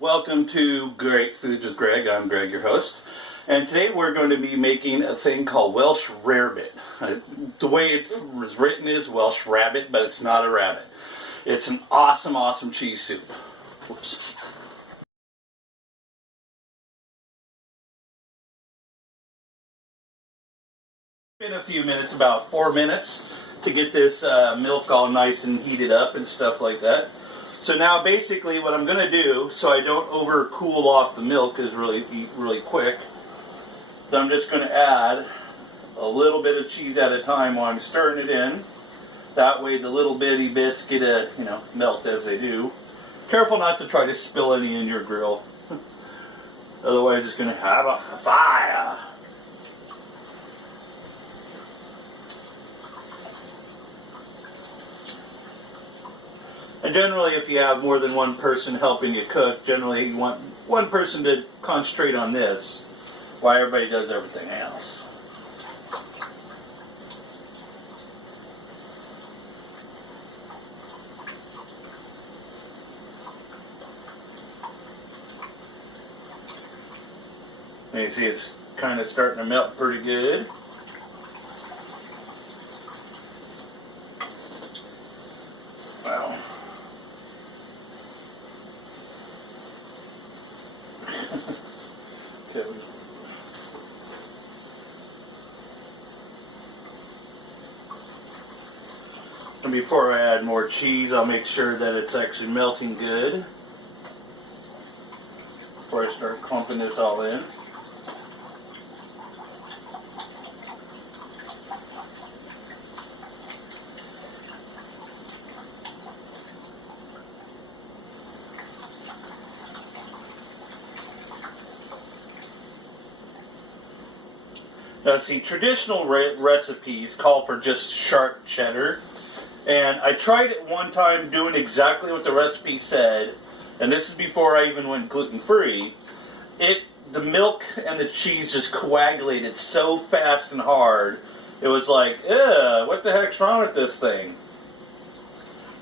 Welcome to Great Foods with Greg. I'm Greg, your host. And today we're going to be making a thing called Welsh Rarebit. The way it was written is Welsh Rabbit, but it's not a rabbit. It's an awesome, awesome cheese soup. Whoops. Been a few minutes, about 4 minutes, to get this milk all nice and heated up and stuff like that. So now basically what I'm going to do, so I don't over cool off the milk is really quick, so I'm just going to add a little bit of cheese at a time while I'm stirring it in. That way the little bitty bits get melt as they do. Careful not to try to spill any in your grill. Otherwise it's going to have a fire. And generally, if you have more than one person helping you cook, generally you want one person to concentrate on this while everybody does everything else. And you see it's kind of starting to melt pretty good. Wow. And before I add more cheese, I'll make sure that it's actually melting good before I start clumping this all in. Now see, traditional recipes call for just sharp cheddar, and I tried it one time doing exactly what the recipe said, and this is before I even went gluten-free. The milk and the cheese just coagulated so fast and hard, it was like, ugh, what the heck's wrong with this thing?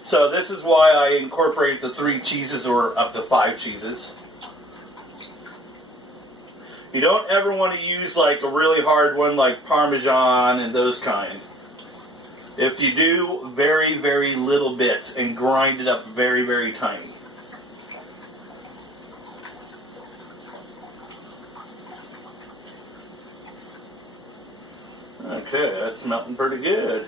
So this is why I incorporate the 3 cheeses or up to 5 cheeses. You don't ever want to use like a really hard one like Parmesan and those kind. If you do, very, very little bits and grind it up very, very tiny. Okay, that's melting pretty good.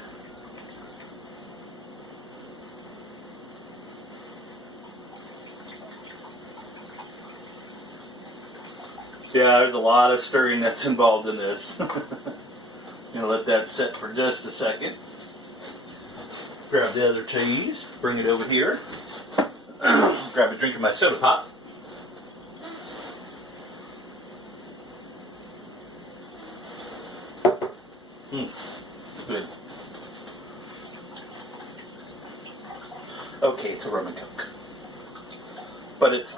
Yeah, there's a lot of stirring that's involved in this. Gonna let that set for just a second. Grab the other cheese, bring it over here. Grab a drink of my soda pop. Good. Okay, it's a rum and coke. But it's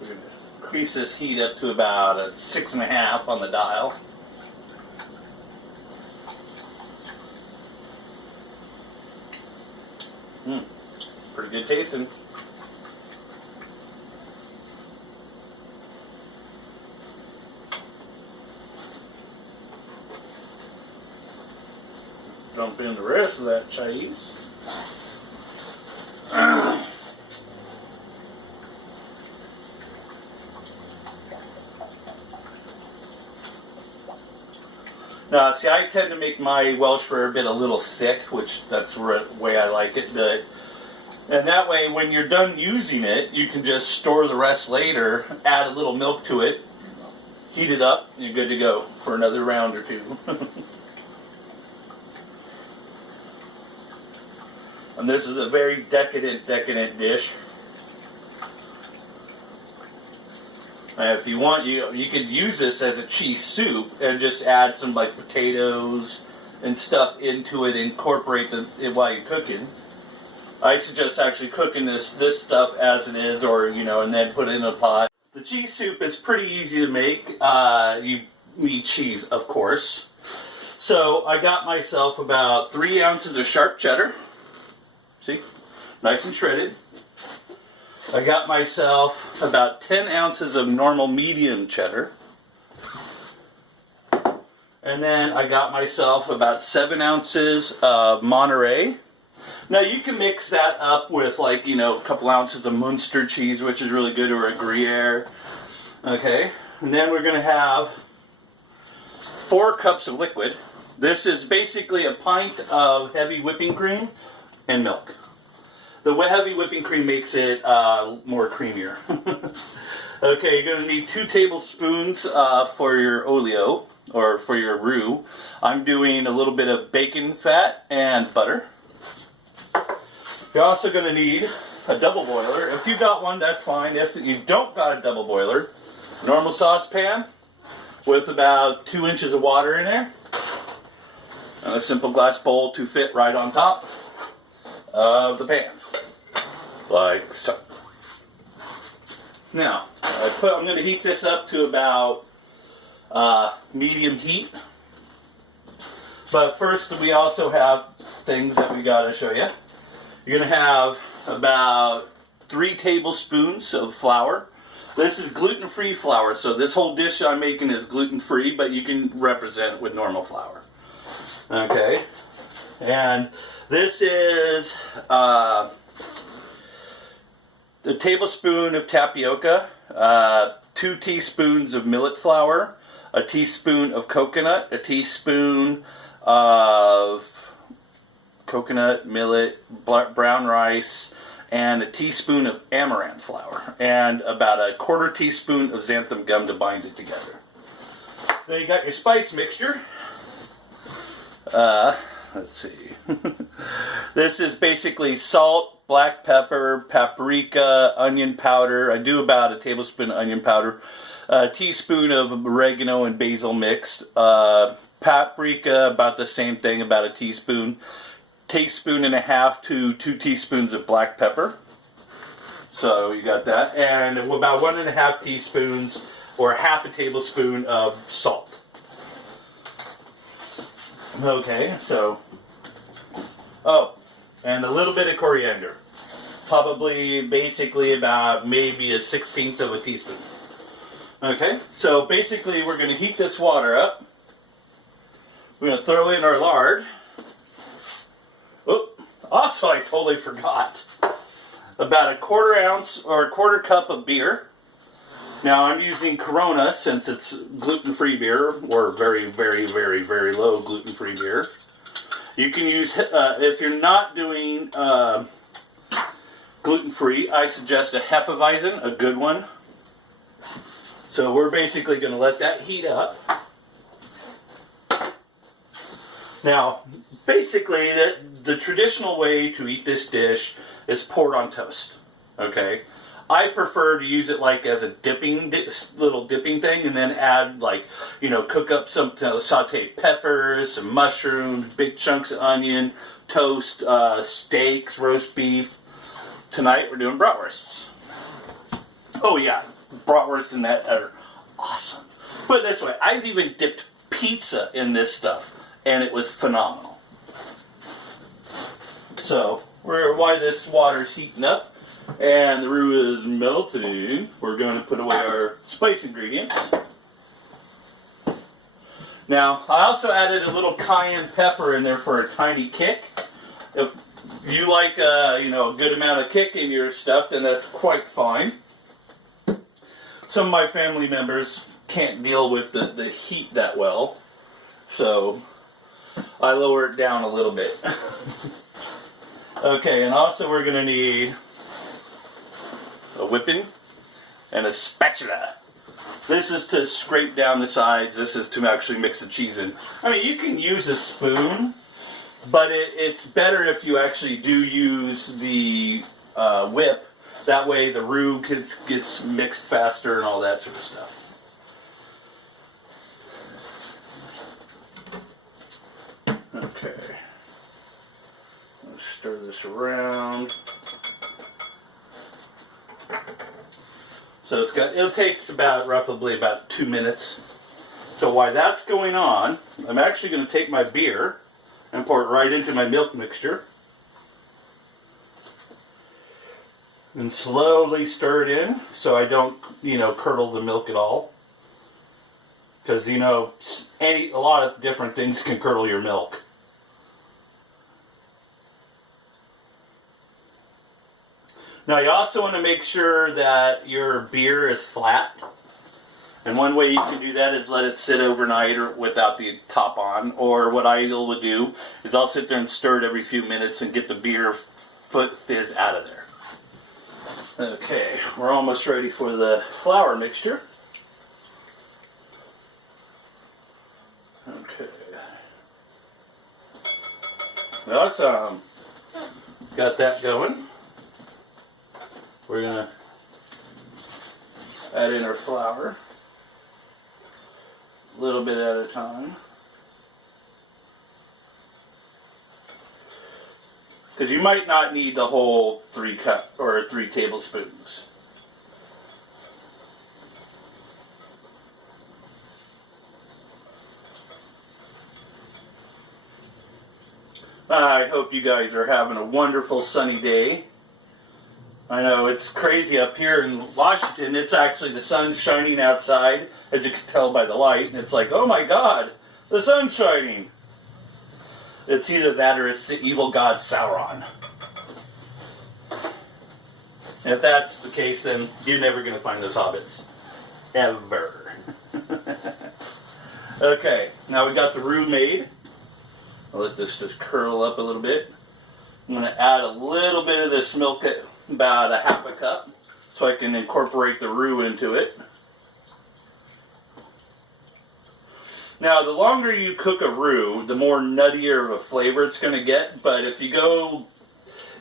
we're going to increase this heat up to about a 6.5 on the dial. Pretty good tasting. Dump in the rest of that cheese. Now, see, I tend to make my Welsh Rarebit a little thick, which that's the way I like it. And that way, when you're done using it, you can just store the rest later, add a little milk to it, heat it up, and you're good to go for another round or two. And this is a very decadent dish. If you want, you could use this as a cheese soup and just add some like potatoes and stuff into it, incorporate it while you're cooking. I suggest actually cooking this stuff as it is, or and then put it in a pot. The cheese soup is pretty easy to make. You need cheese, of course. So I got myself about 3 ounces of sharp cheddar. See? Nice and shredded. I got myself about 10 ounces of normal medium cheddar. And then I got myself about 7 ounces of Monterey. Now you can mix that up with, like, you know, a couple ounces of Munster cheese, which is really good, or a Gruyere. Okay, and then we're going to have 4 cups of liquid. This is basically a pint of heavy whipping cream and milk. The heavy whipping cream makes it more creamier. Okay, you're going to need 2 tablespoons for your olio, or for your roux. I'm doing a little bit of bacon fat and butter. You're also going to need a double boiler. If you've got one, that's fine. If you don't got a double boiler, normal saucepan with about 2 inches of water in there. And a simple glass bowl to fit right on top of the pan. Like so. Now, I'm going to heat this up to about medium heat. But first, we also have things that we got to show you. You're going to have about 3 tablespoons of flour. This is gluten-free flour, so this whole dish I'm making is gluten-free, but you can represent it with normal flour. Okay, and this is a tablespoon of tapioca, 2 teaspoons of millet flour, a teaspoon of coconut, a teaspoon of coconut, millet, brown rice, and a teaspoon of amaranth flour, and about a 1/4 teaspoon of xanthan gum to bind it together. Then you got your spice mixture. Let's see. This is basically salt, black pepper, paprika, onion powder. I do about a tablespoon of onion powder, a teaspoon of oregano and basil mixed, paprika, about the same thing, about a teaspoon. Teaspoon and a half to 2 teaspoons of black pepper. So you got that, and about 1.5 teaspoons or half a tablespoon of salt. Okay, so and a little bit of coriander, probably basically about maybe a 1/16 of a teaspoon. Okay, so basically we're going to heat this water up. We're going to throw in our lard. Also, I totally forgot about a 1/4 ounce or a 1/4 cup of beer. Now I'm using Corona since it's gluten-free beer, or very, very, very, very low gluten-free beer. You can use, if you're not doing gluten-free, I suggest a Hefeweizen, a good one. So we're basically going to let that heat up. Now, basically, the traditional way to eat this dish is poured on toast. Okay, I prefer to use it like as a little dipping thing, and then add, like, you know, cook up some sauteed peppers, some mushrooms, big chunks of onion, toast, steaks, roast beef. Tonight we're doing bratwursts. Oh yeah, bratwursts and that are awesome. Put it this way, I've even dipped pizza in this stuff, and it was phenomenal. So, while this water's heating up and the roux is melting, we're going to put away our spice ingredients. Now, I also added a little cayenne pepper in there for a tiny kick. If you like a good amount of kick in your stuff, then that's quite fine. Some of my family members can't deal with the heat that well, so I lower it down a little bit. Okay, and also we're going to need a whipping and a spatula. This is to scrape down the sides. This is to actually mix the cheese in. I mean, you can use a spoon, but it's better if you actually do use the whip. That way the roux gets mixed faster and all that sort of stuff. Okay. Let's stir this around. So it takes roughly about 2 minutes So while that's going on, I'm actually going to take my beer and pour it right into my milk mixture. And slowly stir it in so I don't, curdle the milk at all. Because, a lot of different things can curdle your milk. Now you also want to make sure that your beer is flat. And one way you can do that is let it sit overnight or without the top on. Or what I will do is I'll sit there and stir it every few minutes and get the beer fizz out of there. Okay, we're almost ready for the flour mixture. Okay. Awesome. Got that going. We're going to add in our flour. A little bit at a time. Because you might not need the whole 3 tablespoons. I hope you guys are having a wonderful sunny day. I know it's crazy up here in Washington. It's actually the sun's shining outside, as you can tell by the light. And it's like, oh my God, the sun's shining. It's either that or it's the evil god Sauron. And if that's the case, then you're never going to find those hobbits. Ever. Okay, now we got the roux made. I'll let this just curl up a little bit. I'm going to add a little bit of this milk, about a half a cup, so I can incorporate the roux into it. Now, the longer you cook a roux, the more nuttier of a flavor it's going to get, but if you go,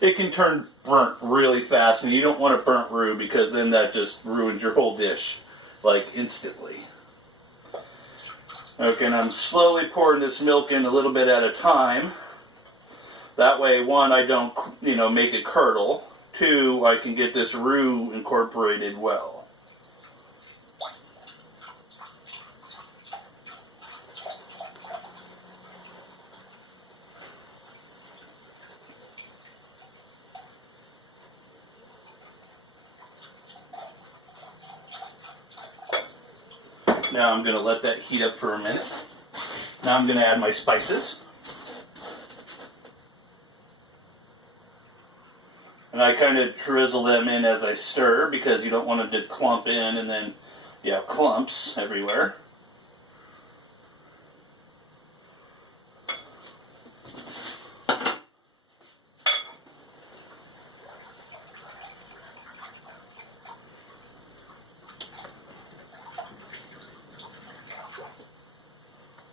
it can turn burnt really fast, and you don't want a burnt roux because then that just ruins your whole dish, like instantly. Okay, and I'm slowly pouring this milk in a little bit at a time. That way, one, I don't, make it curdle. Two, I can get this roux incorporated well. Now I'm going to let that heat up for a minute. Now I'm going to add my spices. And I kind of drizzle them in as I stir because you don't want them to clump in and then you have clumps everywhere.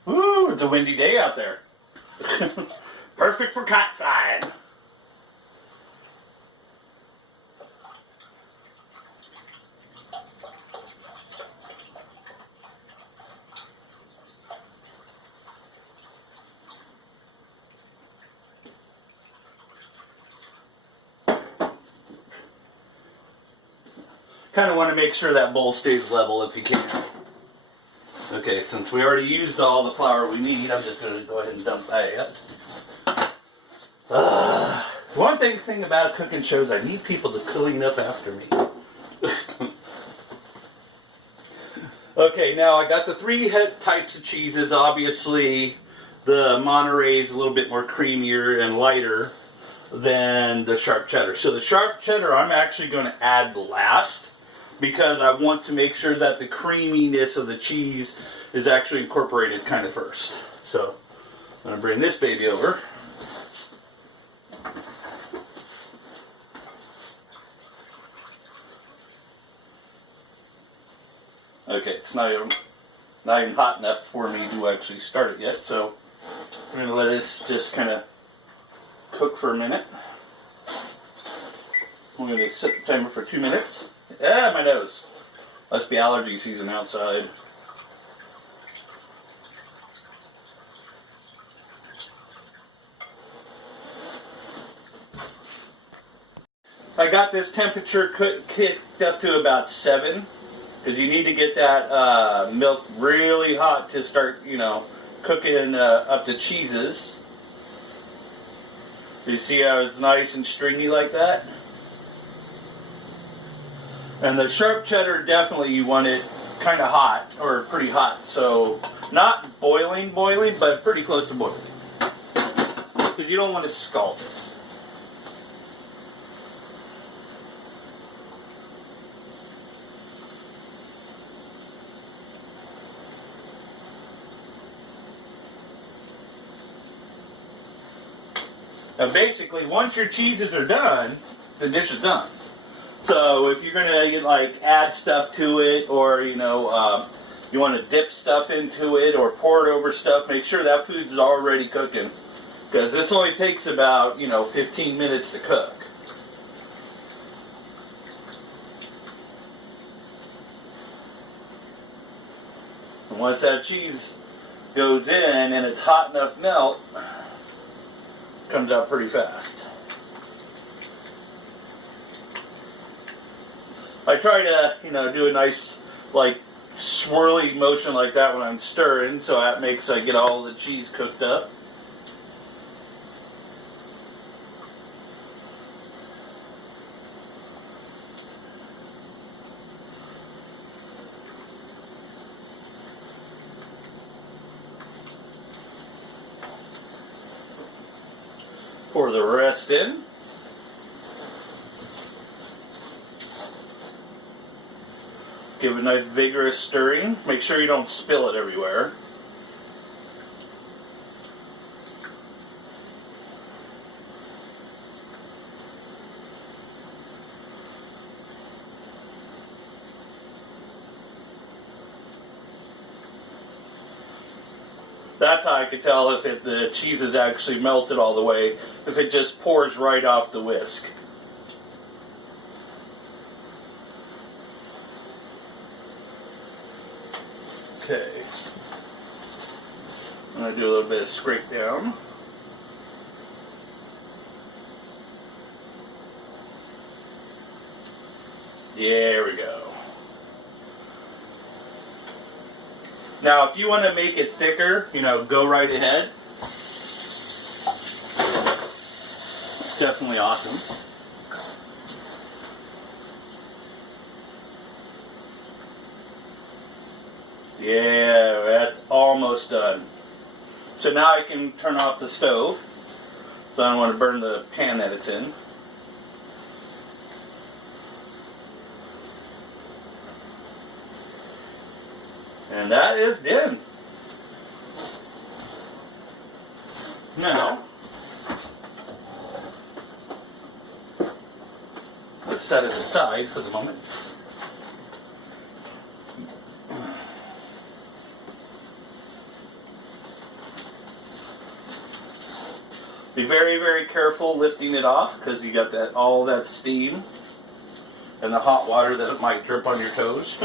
Ooh, it's a windy day out there. Perfect for cockfighting. Kind of want to make sure that bowl stays level if you can. Okay, since we already used all the flour we need, I'm just going to go ahead and dump that. One thing about cooking shows, I need people to clean up after me. Okay, now I got the 3 types of cheeses. Obviously, the Monterey is a little bit more creamier and lighter than the sharp cheddar. So the sharp cheddar I'm actually going to add last, because I want to make sure that the creaminess of the cheese is actually incorporated kind of first. So I'm going to bring this baby over. Okay, it's not even hot enough for me to actually start it yet, so I'm going to let this just kind of cook for a minute. I'm going to set the timer for 2 minutes. Ah, my nose. Must be allergy season outside. I got this temperature kicked up to about 7. because you need to get that milk really hot to start, you know, cooking up the cheeses. You see how it's nice and stringy like that? And the sharp cheddar, definitely you want it kind of hot, or pretty hot. So not boiling, but pretty close to boiling. Because you don't want to scald it. Now basically, once your cheeses are done, the dish is done. So if you're gonna like add stuff to it, or you know, you want to dip stuff into it or pour it over stuff, make sure that food is already cooking, because this only takes about 15 minutes to cook. And once that cheese goes in and it's hot enough melt, it comes out pretty fast. I try to, do a nice, like, swirly motion like that when I'm stirring, so that makes I get all the cheese cooked up. Pour the rest in. Give it a nice vigorous stirring. Make sure you don't spill it everywhere. That's how I can tell if the cheese is actually melted all the way, if it just pours right off the whisk. Okay, I'm going to do a little bit of scrape down. There we go. Now if you want to make it thicker, go right ahead. It's definitely awesome. Yeah, that's almost done. So now I can turn off the stove. So I don't want to burn the pan that it's in. And that is done. Now, let's set it aside for the moment. Be very, very careful lifting it off, because you got all that steam and the hot water that it might drip on your toes.